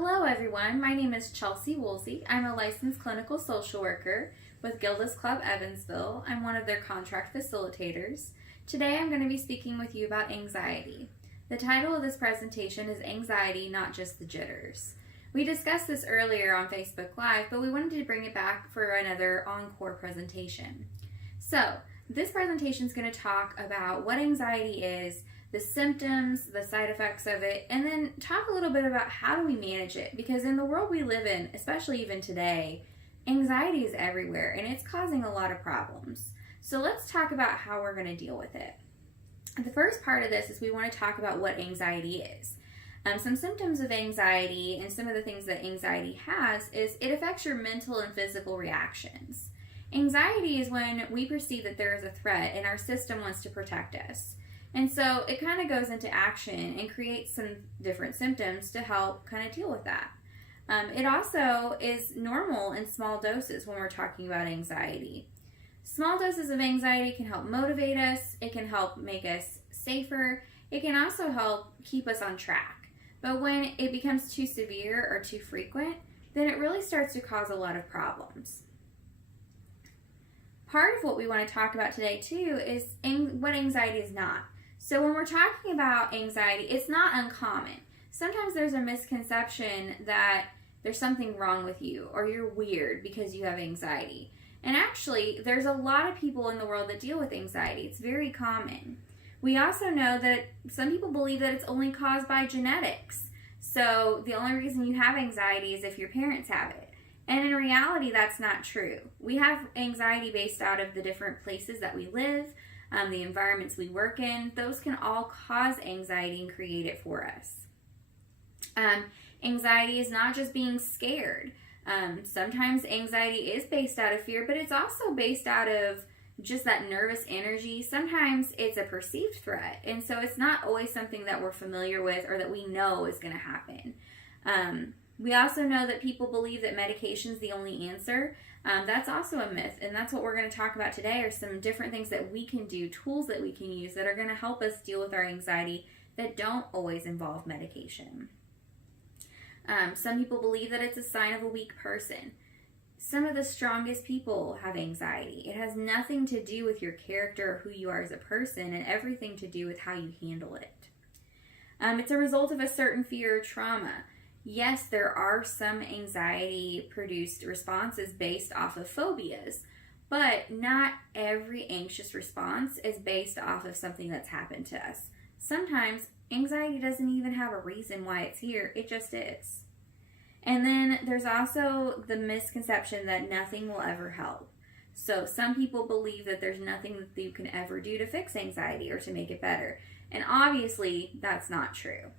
Hello everyone, my name is Chelsea Woolsey. I'm a licensed clinical social worker with Gilda's Club Evansville. I'm one of their contract facilitators. Today I'm going to be speaking with you about anxiety. The title of this presentation is Anxiety, Not Just the Jitters. We discussed this earlier on Facebook Live, but we wanted to bring it back for another encore presentation. So, this presentation is going to talk about what anxiety is, the symptoms, the side effects of it, and then talk a little bit about how do we manage it, because in the world we live in, especially even today, anxiety is everywhere and it's causing a lot of problems. So let's talk about how we're going to deal with it. The first part of this is we want to talk about what anxiety is. Some symptoms of anxiety and some of the things that anxiety has is it affects your mental and physical reactions. Anxiety is when we perceive that there is a threat and our system wants to protect us. And so it kind of goes into action and creates some different symptoms to help kind of deal with that. It also is normal in small doses when we're talking about anxiety. Small doses of anxiety can help motivate us, it can help make us safer, it can also help keep us on track. But when it becomes too severe or too frequent, then it really starts to cause a lot of problems. Part of what we want to talk about today too is what anxiety is not. So when we're talking about anxiety, it's not uncommon. Sometimes there's a misconception that there's something wrong with you or you're weird because you have anxiety. And actually, there's a lot of people in the world that deal with anxiety. It's very common. We also know that some people believe that it's only caused by genetics. So the only reason you have anxiety is if your parents have it. And in reality, that's not true. We have anxiety based out of the different places that we live, the environments we work in. Those can all cause anxiety and create it for us. Anxiety is not just being scared. Sometimes anxiety is based out of fear, but it's also based out of just that nervous energy. Sometimes it's a perceived threat, and so it's not always something that we're familiar with or that we know is going to happen. We also know that people believe that medication is the only answer. That's also a myth, and that's what we're going to talk about today are some different things that we can do, tools that we can use that are going to help us deal with our anxiety that don't always involve medication. Some people believe that it's a sign of a weak person. Some of the strongest people have anxiety. It has nothing to do with your character or who you are as a person and everything to do with how you handle it. It's a result of a certain fear or trauma. Yes, there are some anxiety-produced responses based off of phobias, but not every anxious response is based off of something that's happened to us. Sometimes anxiety doesn't even have a reason why it's here, it just is. And then there's also the misconception that nothing will ever help. So some people believe that there's nothing that you can ever do to fix anxiety or to make it better. And obviously, that's not true.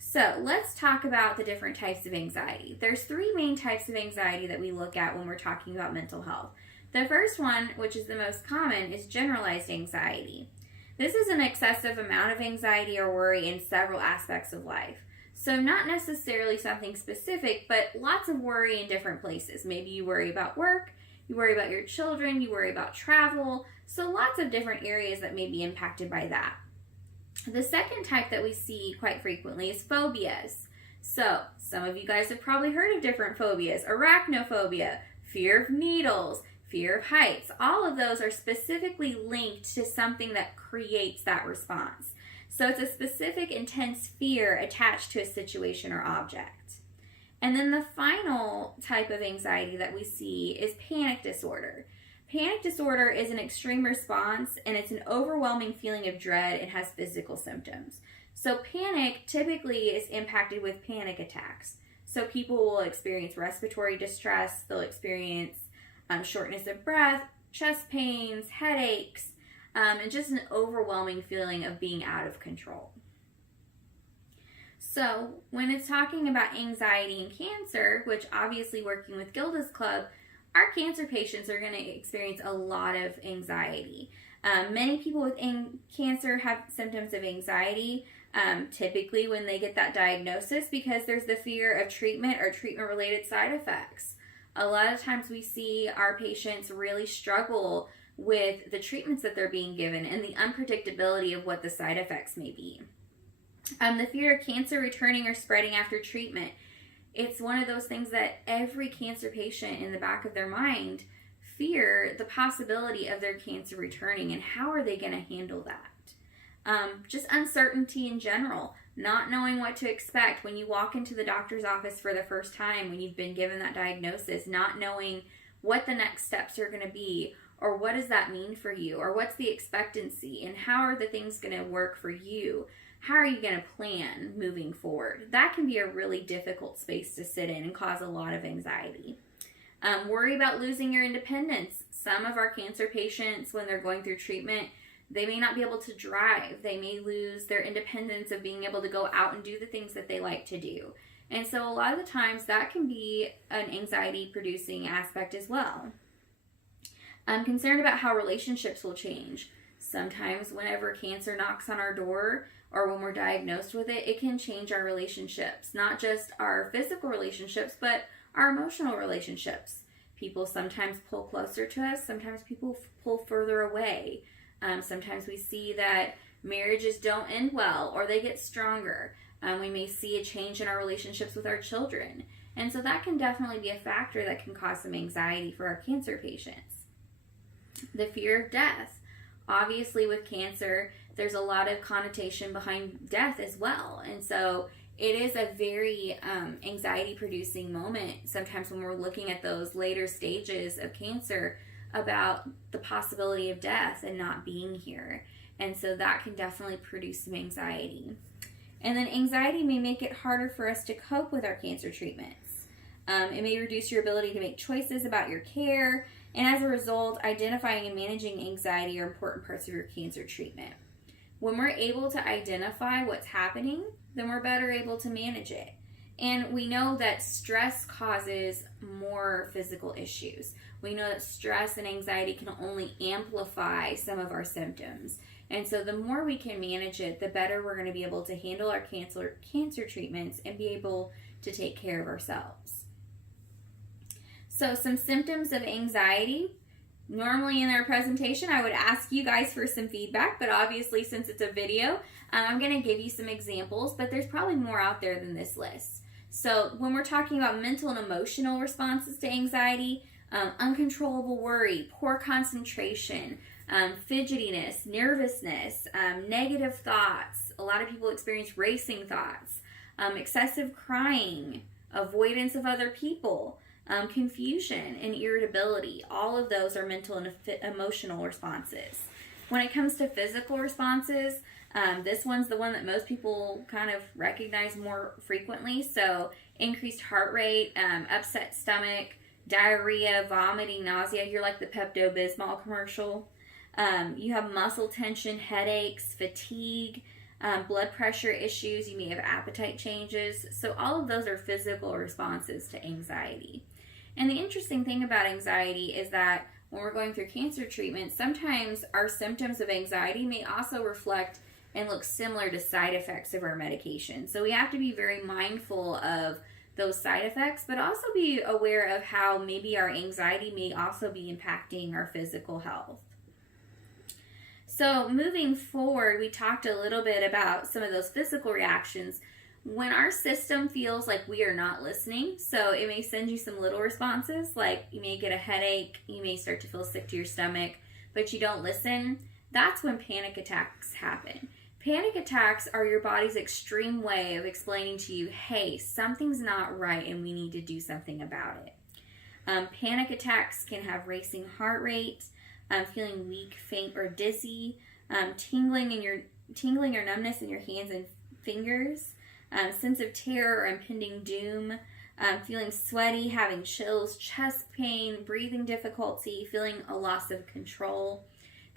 So let's talk about the different types of anxiety. There's three main types of anxiety that we look at when we're talking about mental health. The first one, which is the most common, is generalized anxiety. This is an excessive amount of anxiety or worry in several aspects of life. So not necessarily something specific, but lots of worry in different places. Maybe you worry about work, you worry about your children, you worry about travel. So lots of different areas that may be impacted by that. The second type that we see quite frequently is phobias. So, some of you guys have probably heard of different phobias. Arachnophobia, fear of needles, fear of heights. All of those are specifically linked to something that creates that response. So it's a specific intense fear attached to a situation or object. And then the final type of anxiety that we see is panic disorder. Panic disorder is an extreme response, and it's an overwhelming feeling of dread and has physical symptoms. So panic typically is impacted with panic attacks. So people will experience respiratory distress, they'll experience shortness of breath, chest pains, headaches, and just an overwhelming feeling of being out of control. So when it's talking about anxiety and cancer, which obviously working with Gilda's Club, our cancer patients are going to experience a lot of anxiety. Many people with cancer have symptoms of anxiety, typically when they get that diagnosis, because there's the fear of treatment or treatment-related side effects. A lot of times we see our patients really struggle with the treatments that they're being given and the unpredictability of what the side effects may be. The fear of cancer returning or spreading after treatment. it's one of those things that every cancer patient in the back of their mind fear the possibility of their cancer returning, and how are they going to handle that? Just uncertainty in general, not knowing what to expect when you walk into the doctor's office for the first time, when you've been given that diagnosis, not knowing what the next steps are going to be, or what does that mean for you, or what's the expectancy, and how are the things going to work for you? How are you going to plan moving forward? That can be a really difficult space to sit in and cause a lot of anxiety. Worry about losing your independence. Some of our cancer patients, when they're going through treatment, they may not be able to drive. They may lose their independence of being able to go out and do the things that they like to do. And so a lot of the times that can be an anxiety-producing aspect as well. I'm concerned about how relationships will change. Sometimes whenever cancer knocks on our door, or when we're diagnosed with it, it can change our relationships. Not just our physical relationships, but our emotional relationships. People sometimes pull closer to us. Sometimes people pull further away. Sometimes we see that marriages don't end well, or they get stronger. We may see a change in our relationships with our children. And so that can definitely be a factor that can cause some anxiety for our cancer patients. The fear of death. Obviously with cancer, there's a lot of connotation behind death as well. And so it is a very anxiety-producing moment sometimes when we're looking at those later stages of cancer about the possibility of death and not being here. And so that can definitely produce some anxiety. And then anxiety may make it harder for us to cope with our cancer treatments. It may reduce your ability to make choices about your care, and as a result, identifying and managing anxiety are important parts of your cancer treatment. When we're able to identify what's happening, then we're better able to manage it. And we know that stress causes more physical issues. We know that stress and anxiety can only amplify some of our symptoms. And so the more we can manage it, the better we're going to be able to handle our cancer treatments and be able to take care of ourselves. So some symptoms of anxiety. Normally in our presentation, I would ask you guys for some feedback, but obviously since it's a video, I'm going to give you some examples, but there's probably more out there than this list. So when we're talking about mental and emotional responses to anxiety, uncontrollable worry, poor concentration, fidgetiness, nervousness, negative thoughts. A lot of people experience racing thoughts, excessive crying, avoidance of other people, confusion and irritability. All of those are mental and emotional responses. When it comes to physical responses, this one's the one that most people kind of recognize more frequently. So increased heart rate, upset stomach, diarrhea, vomiting, nausea. You're like the Pepto-Bismol commercial. You have muscle tension, headaches, fatigue, blood pressure issues. You may have appetite changes. So all of those are physical responses to anxiety. And the interesting thing about anxiety is that when we're going through cancer treatment, sometimes our symptoms of anxiety may also reflect and look similar to side effects of our medication. So we have to be very mindful of those side effects, but also be aware of how maybe our anxiety may also be impacting our physical health. So moving forward, we talked a little bit about some of those physical reactions. When our system feels like we are not listening, so it may send you some little responses, like you may get a headache, you may start to feel sick to your stomach, but you don't listen, that's when panic attacks happen. Panic attacks are your body's extreme way of explaining to you, hey, something's not right and we need to do something about it. Panic attacks can have racing heart rate, feeling weak, faint, or dizzy, tingling or numbness in your hands and fingers, sense of terror or impending doom, feeling sweaty, having chills, chest pain, breathing difficulty, feeling a loss of control.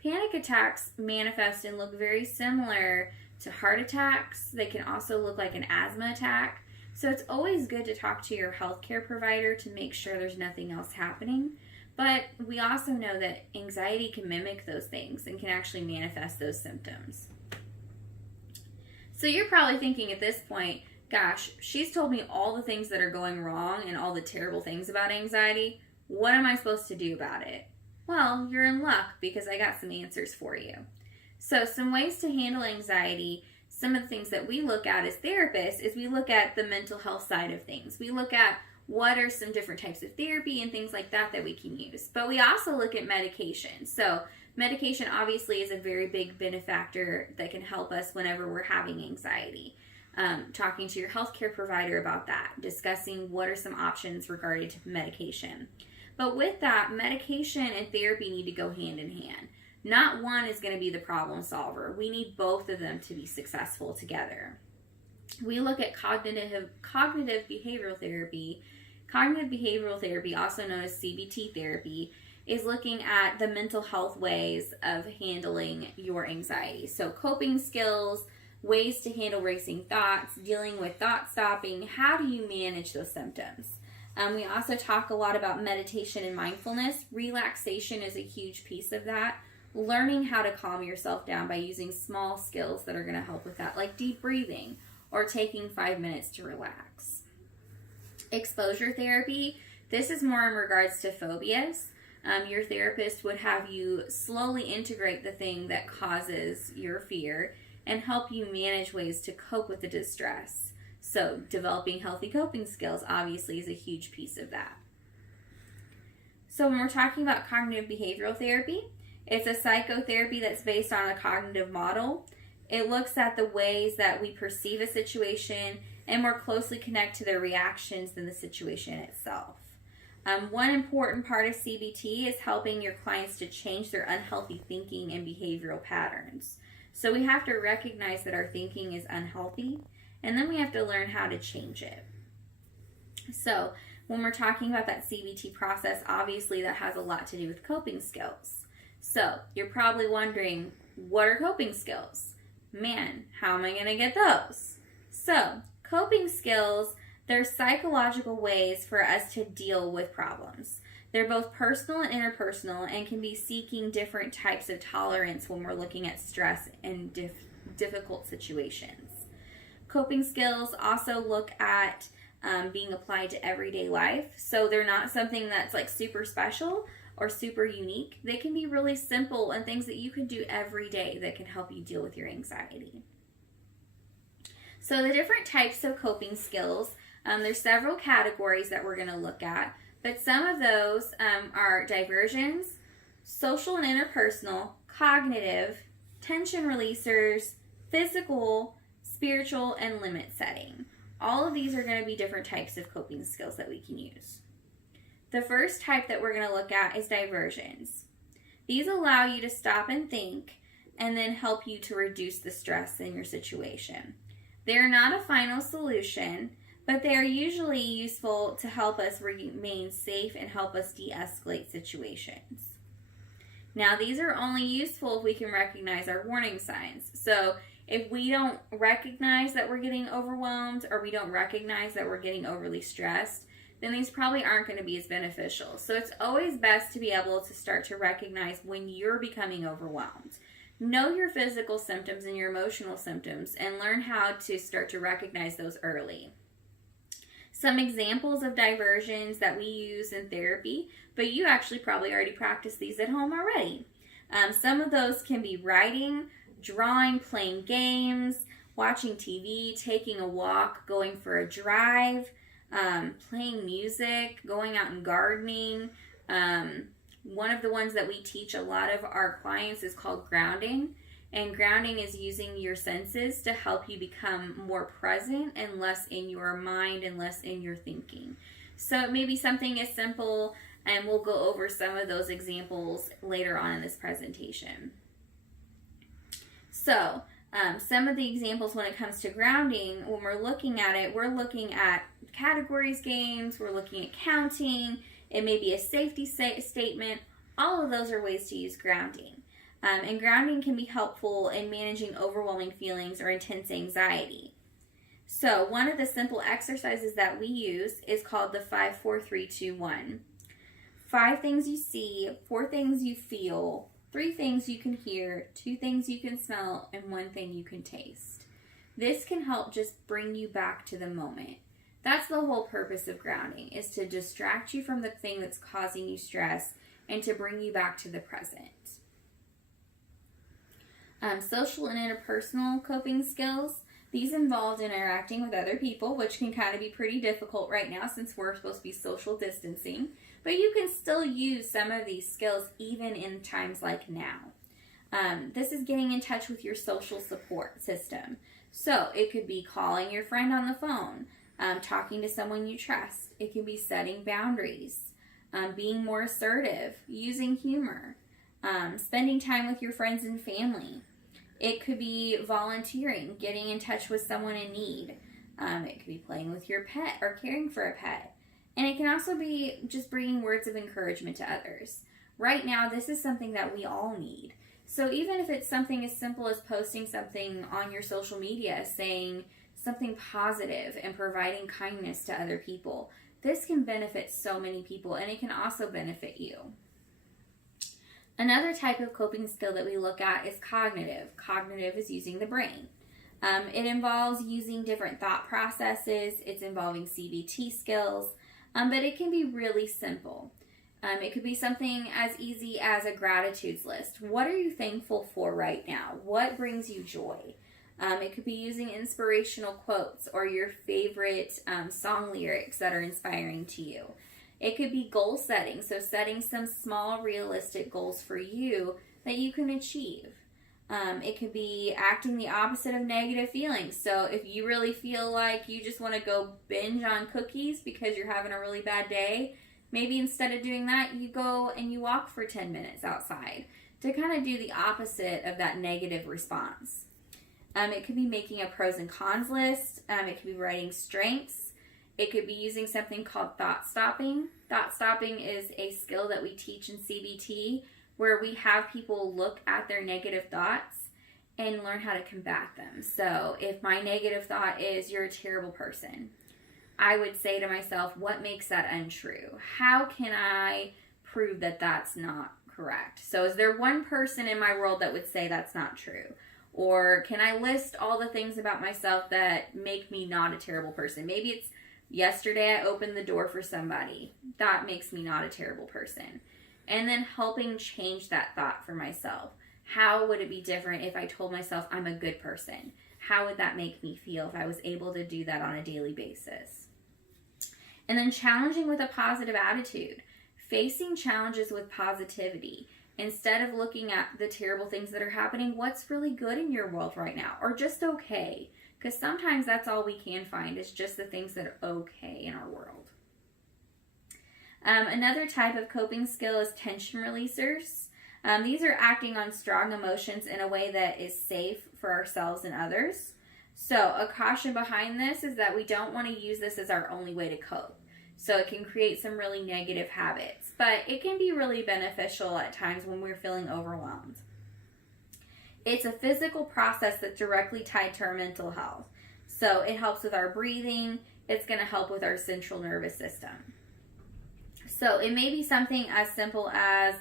Panic attacks manifest and look very similar to heart attacks. They can also look like an asthma attack. So it's always good to talk to your healthcare provider to make sure there's nothing else happening. But we also know that anxiety can mimic those things and can actually manifest those symptoms. So you're probably thinking at this point, gosh, she's told me all the things that are going wrong and all the terrible things about anxiety. What am I supposed to do about it? Well, you're in luck because I got some answers for you. So some ways to handle anxiety. some of the things that we look at as therapists is we look at the mental health side of things. We look at what are some different types of therapy and things like that we can use. But we also look at medication. So medication obviously is a very big benefactor that can help us whenever we're having anxiety. Talking to your healthcare provider about that, discussing what are some options regarding to medication. But with that, medication and therapy need to go hand in hand. Not one is going to be the problem solver. We need both of them to be successful together. We look at cognitive behavioral therapy. Cognitive behavioral therapy, also known as CBT therapy, is looking at the mental health ways of handling your anxiety. So coping skills, ways to handle racing thoughts, dealing with thought stopping. How do you manage those symptoms? We also talk a lot about meditation and mindfulness. Relaxation is a huge piece of that. Learning how to calm yourself down by using small skills that are going to help with that, like deep breathing or taking 5 minutes to relax. Exposure therapy, this is more in regards to phobias. Your therapist would have you slowly integrate the thing that causes your fear and help you manage ways to cope with the distress. So developing healthy coping skills obviously is a huge piece of that. So when we're talking about cognitive behavioral therapy, it's a psychotherapy that's based on a cognitive model. It looks at the ways that we perceive a situation and more closely connect to their reactions than the situation itself. One important part of CBT is helping your clients to change their unhealthy thinking and behavioral patterns. So we have to recognize that our thinking is unhealthy, and then we have to learn how to change it. So when we're talking about that CBT process, obviously that has a lot to do with coping skills. So you're probably wondering, what are coping skills? Man, how am I going to get those? So coping skills, they're psychological ways for us to deal with problems. They're both personal and interpersonal and can be seeking different types of tolerance when we're looking at stress and difficult situations. Coping skills also look at being applied to everyday life. So they're not something that's like super special or super unique. They can be really simple and things that you can do every day that can help you deal with your anxiety. So the different types of coping skills, there's several categories that we're going to look at. But some of those are diversions, social and interpersonal, cognitive, tension releasers, physical, spiritual, and limit setting. All of these are going to be different types of coping skills that we can use. The first type that we're going to look at is diversions. These allow you to stop and think and then help you to reduce the stress in your situation. They are not a final solution, but they are usually useful to help us remain safe and help us de-escalate situations. Now, these are only useful if we can recognize our warning signs. So if we don't recognize that we're getting overwhelmed or we don't recognize that we're getting overly stressed, then these probably aren't going to be as beneficial. So it's always best to be able to start to recognize when you're becoming overwhelmed. Know your physical symptoms and your emotional symptoms and learn how to start to recognize those early. Some examples of diversions that we use in therapy, but you actually probably already practice these at home already. Some of those can be writing, drawing, playing games, watching TV, taking a walk, going for a drive, playing music, going out and gardening. One of the ones that we teach a lot of our clients is called grounding. And grounding is using your senses to help you become more present and less in your mind and less in your thinking. So it may be something as simple, and we'll go over some of those examples later on in this presentation. So some of the examples when it comes to grounding, when we're looking at it, we're looking at categories games, we're looking at counting, it may be a safety statement. All of those are ways to use grounding. And grounding can be helpful in managing overwhelming feelings or intense anxiety. So one of the simple exercises that we use is called the 5, 4, 3, 2, 1. 5 things you see, 4 things you feel, 3 things you can hear, 2 things you can smell, and 1 thing you can taste. This can help just bring you back to the moment. That's the whole purpose of grounding, is to distract you from the thing that's causing you stress and to bring you back to the present. Social and interpersonal coping skills. These involve interacting with other people, which can kind of be pretty difficult right now since we're supposed to be social distancing. But you can still use some of these skills even in times like now. This is getting in touch with your social support system. So it could be calling your friend on the phone, talking to someone you trust. It can be setting boundaries, being more assertive, using humor, spending time with your friends and family. It could be volunteering, getting in touch with someone in need. It could be playing with your pet or caring for a pet. And it can also be just bringing words of encouragement to others. Right now, this is something that we all need. So even if it's something as simple as posting something on your social media, saying something positive and providing kindness to other people, this can benefit so many people, and it can also benefit you. Another type of coping skill that we look at is cognitive. Cognitive is using the brain. It involves using different thought processes. It's involving CBT skills, but it can be really simple. It could be something as easy as a gratitudes list. What are you thankful for right now? What brings you joy? It could be using inspirational quotes or your favorite song lyrics that are inspiring to you. It could be goal setting, so setting some small realistic goals for you that you can achieve. It could be acting the opposite of negative feelings. So if you really feel like you just want to go binge on cookies because you're having a really bad day, maybe instead of doing that, you go and you walk for 10 minutes outside to kind of do the opposite of that negative response. It could be making a pros and cons list. It could be writing strengths. It could be using something called thought stopping. Thought stopping is a skill that we teach in CBT where we have people look at their negative thoughts and learn how to combat them. So if my negative thought is, you're a terrible person, I would say to myself, what makes that untrue? How can I prove that that's not correct? So is there one person in my world that would say that's not true? Or can I list all the things about myself that make me not a terrible person? Maybe it's yesterday I opened the door for somebody. That makes me not a terrible person. And then helping change that thought for myself. How would it be different if I told myself I'm a good person? How would that make me feel if I was able to do that on a daily basis? And then challenging with a positive attitude. Facing challenges with positivity. Instead of looking at the terrible things that are happening, what's really good in your world right now? Or just okay. Because sometimes that's all we can find is just the things that are okay in our world. Another type of coping skill is tension releasers. These are acting on strong emotions in a way that is safe for ourselves and others. So a caution behind this is that we don't want to use this as our only way to cope. So it can create some really negative habits, but it can be really beneficial at times when we're feeling overwhelmed. It's a physical process that's directly tied to our mental health. So it helps with our breathing. It's going to help with our central nervous system. So it may be something as simple as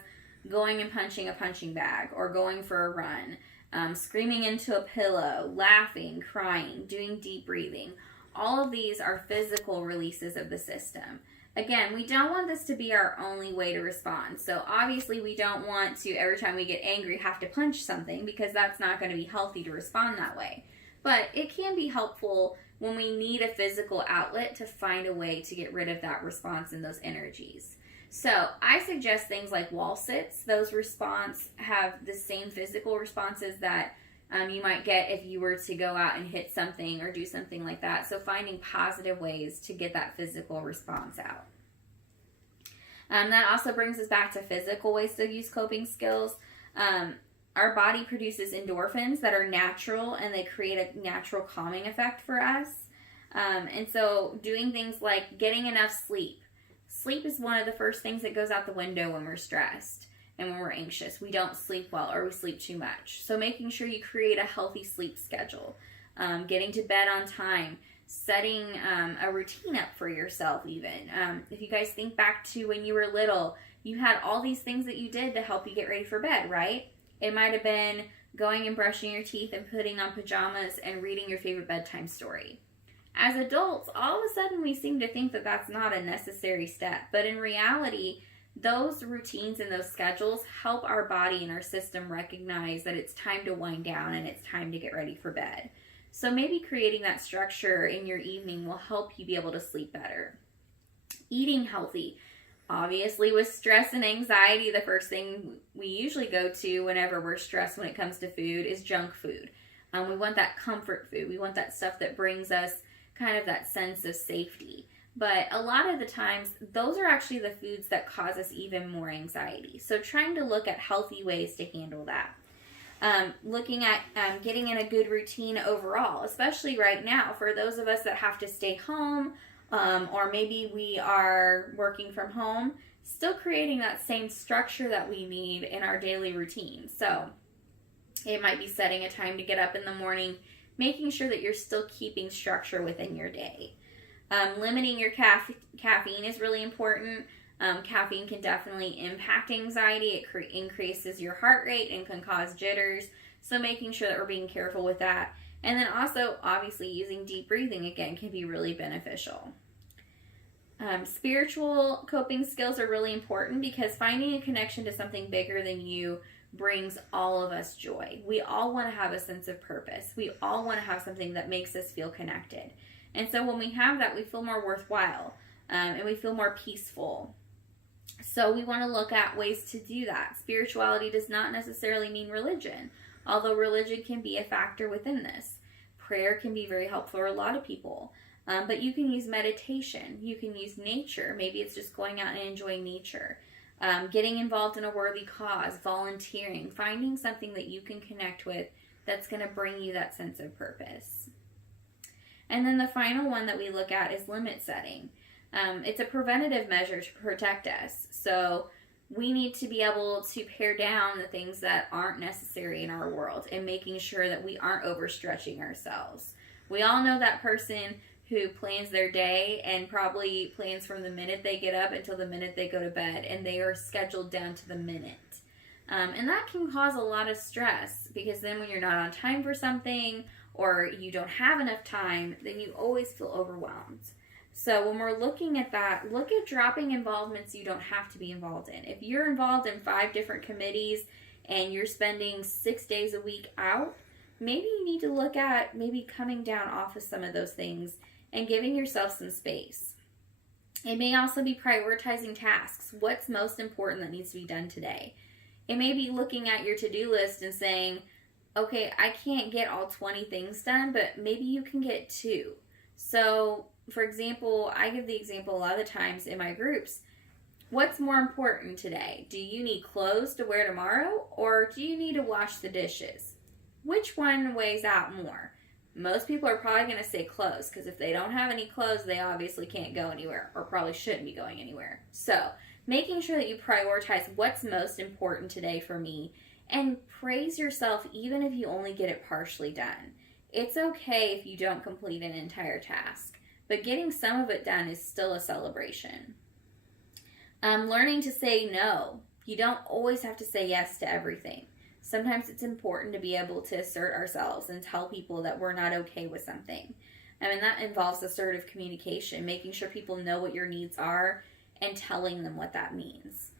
going and punching a punching bag or going for a run, screaming into a pillow, laughing, crying, doing deep breathing. All of these are physical releases of the system. Again, we don't want this to be our only way to respond. So obviously we don't want to, every time we get angry, have to punch something because that's not going to be healthy to respond that way. But it can be helpful when we need a physical outlet to find a way to get rid of that response and those energies. So I suggest things like wall sits. Those have the same physical responses that you might get if you were to go out and hit something or do something like that. So finding positive ways to get that physical response out. That also brings us back to physical ways to use coping skills. Our body produces endorphins that are natural and they create a natural calming effect for us. And so doing things like getting enough sleep. Sleep is one of the first things that goes out the window when we're stressed. And when we're anxious, we don't sleep well or we sleep too much. So making sure you create a healthy sleep schedule, getting to bed on time, setting a routine up for yourself even. If you guys think back to when you were little, you had all these things that you did to help you get ready for bed, right? It might have been going and brushing your teeth and putting on pajamas and reading your favorite bedtime story. As adults, all of a sudden we seem to think that that's not a necessary step. But in reality, those routines and those schedules help our body and our system recognize that it's time to wind down and it's time to get ready for bed. So maybe creating that structure in your evening will help you be able to sleep better. Eating healthy. Obviously, with stress and anxiety, the first thing we usually go to whenever we're stressed when it comes to food is junk food. We want that comfort food. We want that stuff that brings us kind of that sense of safety. But a lot of the times, those are actually the foods that cause us even more anxiety. So trying to look at healthy ways to handle that. Looking at getting in a good routine overall, especially right now for those of us that have to stay home, or maybe we are working from home, still creating that same structure that we need in our daily routine. So it might be setting a time to get up in the morning, making sure that you're still keeping structure within your day. Limiting your caffeine is really important. Caffeine can definitely impact anxiety. It increases your heart rate and can cause jitters. So making sure that we're being careful with that. And then also, obviously, using deep breathing, again, can be really beneficial. Spiritual coping skills are really important because finding a connection to something bigger than you brings all of us joy. We all want to have a sense of purpose. We all want to have something that makes us feel connected. And so when we have that, we feel more worthwhile, and we feel more peaceful. So we want to look at ways to do that. Spirituality does not necessarily mean religion, although religion can be a factor within this. Prayer can be very helpful for a lot of people, but you can use meditation. You can use nature. Maybe it's just going out and enjoying nature. Getting involved in a worthy cause, volunteering, finding something that you can connect with that's going to bring you that sense of purpose. And then the final one that we look at is limit setting. It's a preventative measure to protect us. So we need to be able to pare down the things that aren't necessary in our world and making sure that we aren't overstretching ourselves. We all know that person who plans their day and probably plans from the minute they get up until the minute they go to bed, and they are scheduled down to the minute. And that can cause a lot of stress because then when you're not on time for something or you don't have enough time, then you always feel overwhelmed. So when we're looking at that, look at dropping involvements you don't have to be involved in. If you're involved in 5 different committees and you're spending 6 days a week out, maybe you need to look at maybe coming down off of some of those things and giving yourself some space. It may also be prioritizing tasks. What's most important that needs to be done today? It may be looking at your to-do list and saying, okay, I can't get all 20 things done, but maybe you can get 2. So, for example, I give the example a lot of the times in my groups, what's more important today? Do you need clothes to wear tomorrow, or do you need to wash the dishes? Which one weighs out more? Most people are probably going to say clothes, because if they don't have any clothes, they obviously can't go anywhere, or probably shouldn't be going anywhere. So, making sure that you prioritize what's most important today for me, and praise yourself even if you only get it partially done. It's okay if you don't complete an entire task, but getting some of it done is still a celebration. Learning to say no. You don't always have to say yes to everything. Sometimes it's important to be able to assert ourselves and tell people that we're not okay with something. And that involves assertive communication, making sure people know what your needs are and telling them what that means.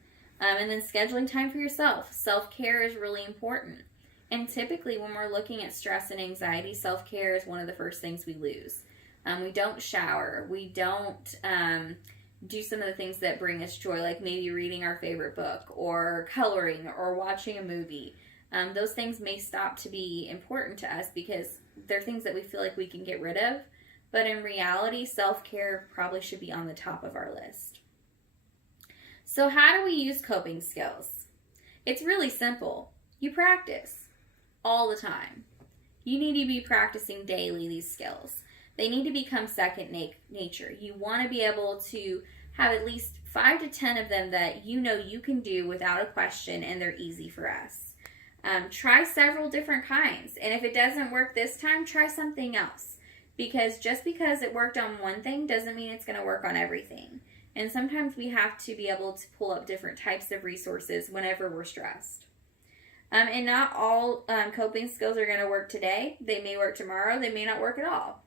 And then scheduling time for yourself. Self-care is really important. And typically when we're looking at stress and anxiety, self-care is one of the first things we lose. We don't shower. We don't do some of the things that bring us joy, like maybe reading our favorite book or coloring or watching a movie. Those things may stop to be important to us because they're things that we feel like we can get rid of. But in reality, self-care probably should be on the top of our list. So how do we use coping skills? It's really simple. You practice all the time. You need to be practicing daily these skills. They need to become second nature. You want to be able to have at least 5 to 10 of them that you know you can do without a question, and they're easy for us. Try several different kinds, and if it doesn't work this time, try something else. Because just because it worked on one thing doesn't mean it's going to work on everything. And sometimes we have to be able to pull up different types of resources whenever we're stressed. And not all coping skills are going to work today. They may work tomorrow. They may not work at all.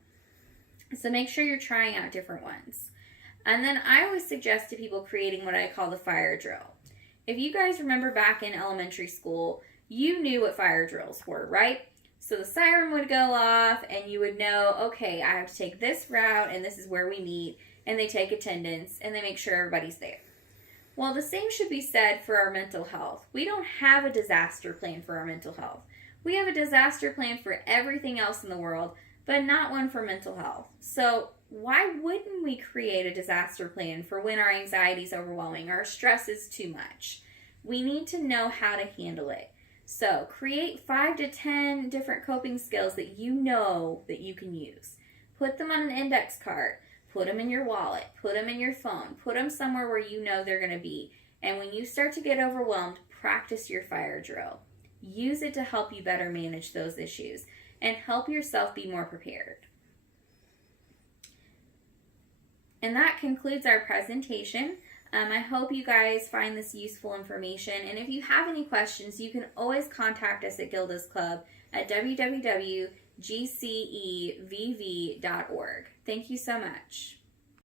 So make sure you're trying out different ones. And then I always suggest to people creating what I call the fire drill. If you guys remember back in elementary school, you knew what fire drills were, right? So the siren would go off and you would know, okay, I have to take this route and this is where we meet, and they take attendance and they make sure everybody's there. Well, the same should be said for our mental health. We don't have a disaster plan for our mental health. We have a disaster plan for everything else in the world, but not one for mental health. So why wouldn't we create a disaster plan for when our anxiety is overwhelming, our stress is too much? We need to know how to handle it. So create 5 to 10 different coping skills that you know that you can use. Put them on an index card. Put them in your wallet. Put them in your phone. Put them somewhere where you know they're going to be. And when you start to get overwhelmed, practice your fire drill. Use it to help you better manage those issues and help yourself be more prepared. And that concludes our presentation. I hope you guys find this useful information. And if you have any questions, you can always contact us at Gilda's Club at www.gcevv.org. Thank you so much.